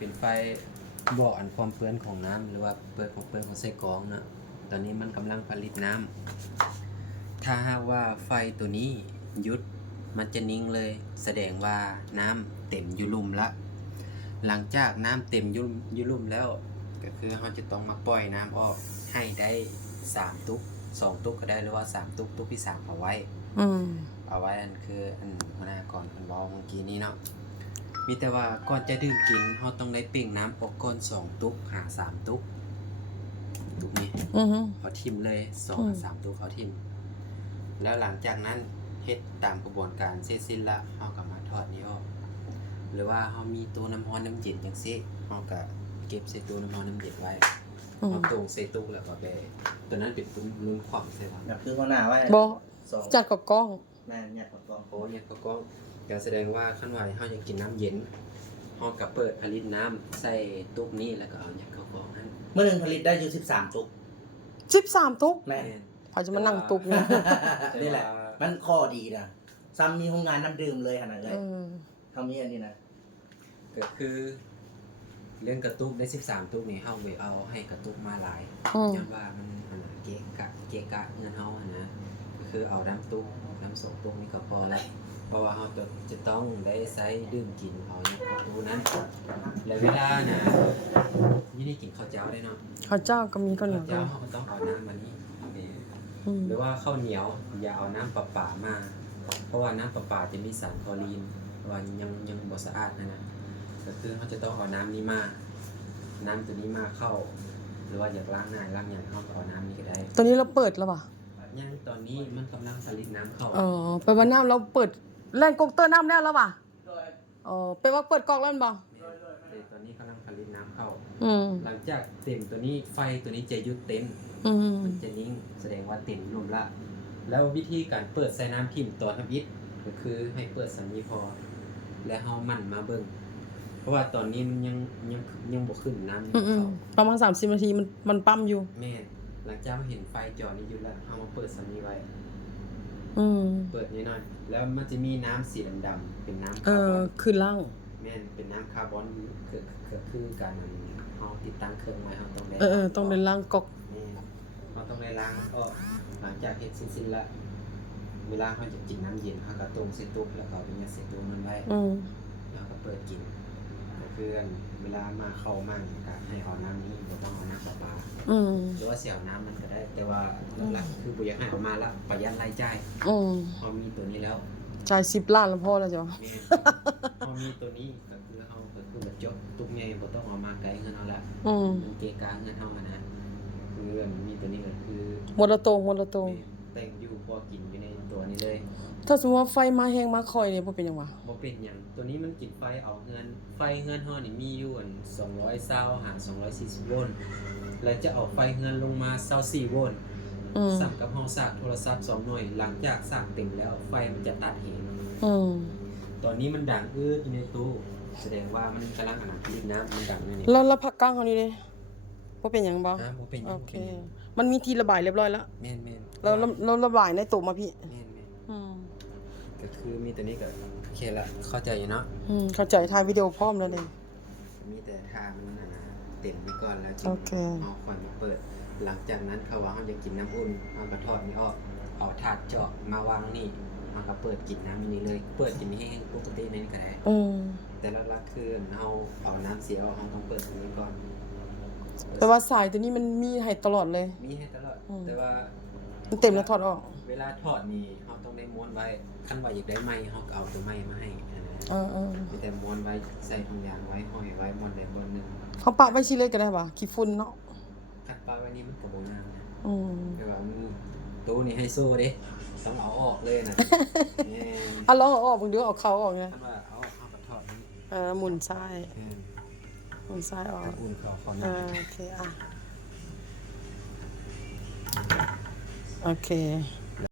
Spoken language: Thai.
เป็นไฟบอกอันความเปื้อนของน้ำหรือว่าเปื้อนของไส้กรองนะตอนนี้มันกำลังผลิตน้ำถ้าหากว่าไฟตัวนี้หยุดมันจะนิ่งเลยแสดงว่าน้ำเต็มอยู่ลุ่มละหลังจากน้ำเต็มอยู่ลุ่มแล้วก็คือเราจะต้องมาปล่อยน้ำออกให้ได้3ตุ๊ก2ตุ๊กก็ได้หรือว่า3ตุ๊กตุ๊กที่3เอาไว้เอาไว้นั่นคืออันหัวหน้าก่อนเพิ่นบอกเมื่อกี้นี้เนาะมีแต่ว่าก่อนจะดื่มกินเราต้องได้เป่งน้ำออกก่อน2ตุ๊กหา3ตุ๊กนี้เขาทิ่มเลย2 3ตุ๊กเขาทิ่มแล้วหลังจากนั้นเฮ็ดตามกระบวนการเสร็จสิ้นละเราก็มาถอดนี้ออกหรือว่าเรามีตู้น้ำร้อนน้ำเย็นจังซี่เราก็เก็บใส่ตู้น้ำร้อนน้ำเย็นไว้เอาตรงใส่ตู้แล้วก็ไปตัวนั้นเป็นรุ่นความใช่ป่ะแบบคือหัวหน้าไว้บ่จัดกับกล้องแม่นยัดกับกล้องโอ้ยัดกับกล้องก็แสดงว่าขั้นว่าเฮาอยากกินน้ำเย็นเฮาก็เปิดผลิตน้ำใส่ตุ๊กนี้แล้วก็เอายัดเข้ากล้องนั้นมื้อนึงผลิตได้อยู่13ตุ๊ก13ตุ๊กแม่นเขาจะมานั่งตุ๊กนี่นี่แหละมันข้อดีนะซ้ำมีโรงงานน้ำดื่มเลยขนาดเลยเฮามีอันนี้นะก็คือเรื่องกระตุกได้13ตุ๊กนี่เฮาไปเอาให้กระตุกมาหลายย้อนว่ามันเกะกะเงินเฮานะก็คือเอาน้ำตุ๊กน้ำ2ตุ๊กนี่ก็พอแล้วเพราะว่าเราจะต้องได้ใช้ดื่มกินเอาอยู่ประตูนั้นและเวลาน่ะนี่กินข้าวเจ้าได้เนาะข้าวเจ้าก็มีข้าวเหนียวข้าวเจ้าเราต้องเอาน้ำมานี่หรือว่าข้าวเหนียวอย่าเอาน้ำประปามาเพราะว่าน้ำประปาจะมีสารคลอรีนว่ายังบ่สะอาดนะก็คือเขาจะต้องเอาน้ำนี้มาน้ำตัวนี้มาเข้าหรือว่าอยากล้างหน้าล้างอย่างเขาก็เอาน้ำนี้ก็ได้ตัวนี้เราเปิดแล้วป่ะยังตอนนี้มันกำลังผลิตน้ำเข้าแปลว่าน้ำเราเปิดแล่นก๊อกเตอร์น้ำแล้วป่ะแปลว่าเปิดก๊อกแล้วป่ะตอนนี้กำลังผลิตน้ำเข้าหลังจากเต็มตัวนี้ไฟตัวนี้จะหยุดเต็มมันจะนิ่งแสดงว่าเต็มรวมละแล้ววิธีการเปิดใส่น้ำทิ่มต่อทำอิฐก็คือให้เปิดสำนีพอและเฮามันมาเบิ่งเพราะว่าตอนนี้มันยังบ่ขึ้นน้ำเข้าประมาณ30นาทีมันปั๊มอยู่แม่นหลังจากเห็นไฟจอนี้อยู่แล้วเฮามาเปิดสำนีไว้เปิดนิดหน่อยแล้วมันจะมีน้ำสีดำๆเป็นน้ำคาร์บอนคือล่างแม่นเป็นน้ำคาร์บอนคือการเฮาติดตั้งเครื่องไว้เฮาต้องได้ต้องได้ล้างก๊อกเราต้องได้ล้างก็หลังจากเฮ็ดสิ้นละเวลาเฮาจะกินน้ำเย็นเฮาก็ต้มใส่ตุ๊กแล้วก็เอาไปยัดใส่ตู้นั้นไว้แล้วก็เปิดกินเพื่อนเวลามาเข้ามั่งก็ให้เอาน้ำนี้บ่ต้องเอาน้ำประปาหรือว่าเสียน้ำมันก็ได้แต่ว่าหลักๆคือบ่อยากให้เอามาละประหยัดรายจ่ายพอมีตัวนี้แล้วจ่าย10ล้านแล้วพอแล้วจ้ะพอมีตัวนี้ก็คือเฮาก็คือบ่จบตุ๊กใหญ่บ่ต้องเอามาไกลเงินเฮาละมันเกะกะเงินเฮานะคือมีตัวนี้ก็คือหมดละตรงแต่งอยู่พอกินอยู่ในตัวนี้เลยถ้าสมมุติว่าไฟมาแฮงมาคอยนี่บ่เป็นหยังวะบ่เป็นหยังตัวนี้มันกินไฟเอาเงินเฮานี่มีอยู่อัน220หาร240โวลต์แล้วจะเอาไฟเงินลงมา24โวลต์สั่งกับเฮาสากโทรศัพท์2หน่วยหลังจากสากเต็มแล้วไฟมันจะตัดเหตุตอนนี้มันดังอยู่ในตู้แสดงว่ามันกำลังผลิตน้ำมันดังอยู่นี่แล้วพักกลางเฮานี่เด้บ่เป็นหยังบ่บ่เป็นหยังโอเคมันมีที่ระบายเรียบร้อยแล้วแม่นๆเราระบายในตู้มาพี่แม่นก็คือมีตัวนี้ก็โอเคละเข้าใจอยู่เนาะเข้าใจถ่ายวิดีโอพร้อมแล้วเด้มีแต่ทามันเต็มไปก่อนแล้วจึงเอาค่อยมาเปิดหลังจากนั้นเขาว่าเฮาจะกินน้ำอุ่นเฮาก็ถอดนี่ออกเอาถาดเจาะมาวางนี่เฮาก็เปิดกินน้ำนี้เลยเปิดกินให้ปกตินี่ก็ได้แต่หลักๆคือเฮาเอาน้ำเสียออกเฮาต้องเปิดตรงนี้ก่อนแต่ว่าสายตัวนี้มันมีให้ตลอดเลยมีให้ตลอดแต่ว่ามันเต็มแล้วถอดออกเวลาถอดนี่เฮาต้องได้ม้วนไว้คันว่าอยากได้ไม้เฮาก็เอาตัวไม้มาให้มีแต่ม้วนไว้ใส่ถุงยางไว้ห้อยไว้ม้วนใดม้วนนึงเฮาปะไว้สิเลยก็ได้บ่ขี้ฝุ่นเนาะคัดปะไว้นี่มันก็บ่งามนะแต่ว่ามันตู้นี่ให้โซ่เด้ต้องเอาออกเลยนะเอาลองเอาออกเบิ่งดูเอาเข้าออกไงคันว่าเอาออกเฮาก็ถอดนี่หมุนซ้ายหมุนซ้ายออกอุ่นเข้าโอเคโอเค